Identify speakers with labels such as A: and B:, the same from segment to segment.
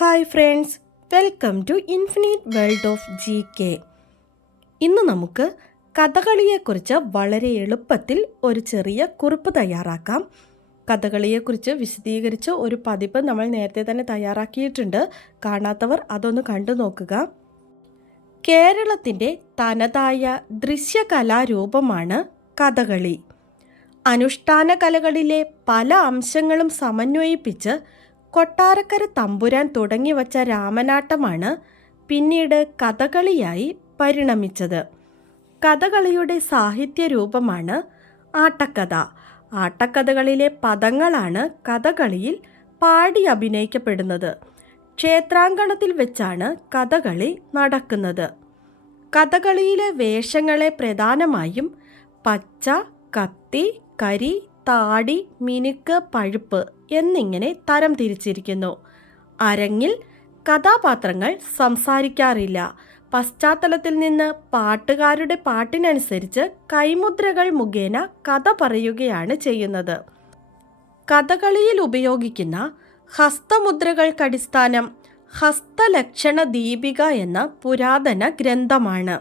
A: Hi friends welcome to infinite world of G K. ഇന്ന് നമുക്ക് കഥകളിയെക്കുറിച്ച് വളരെ എളുപ്പത്തിൽ ഒരു ചെറിയ കുറിപ്പ് തയ്യാറാക്കാം. കഥകളിയെക്കുറിച്ച് വിശദീകരിച്ച ഒരു പതിപ്പ് നമ്മൾ നേരത്തെ തന്നെ തയ്യാറാക്കിയിട്ടുണ്ട്. കാണാത്തവർ അതൊന്ന് കണ്ടു നോക്കുക. കേരളത്തിന്റെ തനതായ ദൃശ്യകലാരൂപമാണ് കഥകളി. അനുഷ്ഠാന കലകളിലെ പല അംശങ്ങളും സമന്വയിപ്പിച്ച് കൊട്ടാരക്കര തമ്പുരാൻ തുടങ്ങി വച്ച രാമനാട്ടമാണ് പിന്നീട് കഥകളിയായി പരിണമിച്ചത്. കഥകളിയുടെ സാഹിത്യ രൂപമാണ് ആട്ടക്കഥ. ആട്ടക്കഥകളിലെ പദങ്ങളാണ് കഥകളിയിൽ പാടി അഭിനയിക്കപ്പെടുന്നത്. ക്ഷേത്രാങ്കണത്തിൽ വെച്ചാണ് കഥകളി നടക്കുന്നത്. കഥകളിയിലെ വേഷങ്ങളെ പ്രധാനമായും പച്ച കത്തി കരി താടി മിനുക്ക് പഴുപ്പ് എന്നിങ്ങനെ തരം തിരിച്ചിരിക്കുന്നു. അരങ്ങിൽ കഥാപാത്രങ്ങൾ സംസാരിക്കാറില്ല. പശ്ചാത്തലത്തിൽ നിന്ന് പാട്ടുകാരുടെ പാട്ടിനനുസരിച്ച് കൈമുദ്രകൾ മുഖേന കഥ പറയുകയാണ് ചെയ്യുന്നത്. കഥകളിയിൽ ഉപയോഗിക്കുന്ന ഹസ്തമുദ്രകൾക്കടിസ്ഥാനം ഹസ്തലക്ഷണ ദീപിക എന്ന പുരാതന ഗ്രന്ഥമാണ്.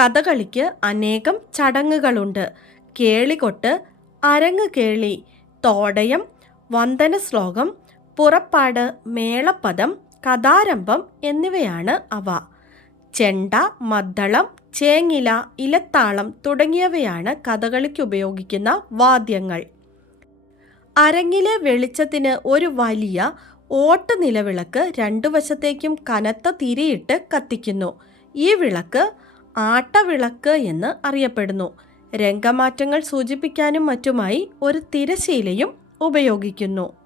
A: കഥകളിക്ക് അനേകം ചടങ്ങുകളുണ്ട്. കേളികൊട്ട് അരങ്ങ് കേളി തോടയം വന്ദന ശ്ലോകം പുറപ്പാട് മേളപ്പദം കഥാരംഭം എന്നിവയാണ് അവ. ചെണ്ട മദ്ദളം ചേങ്ങില ഇലത്താളം തുടങ്ങിയവയാണ് കഥകളിക്ക് ഉപയോഗിക്കുന്ന വാദ്യങ്ങൾ. അരങ്ങിലെ വെളിച്ചത്തിന് ഒരു വലിയ ഓട്ട് നിലവിളക്ക് രണ്ടു വശത്തേക്കും കനത്ത തിരിയിട്ട് കത്തിക്കുന്നു. ഈ വിളക്ക് ആട്ടവിളക്ക് എന്ന് അറിയപ്പെടുന്നു. രംഗമാറ്റങ്ങൾ സൂചിപ്പിക്കാനും മറ്റുമായി ഒരു തിരശീലയും ഉപയോഗിക്കുന്നു.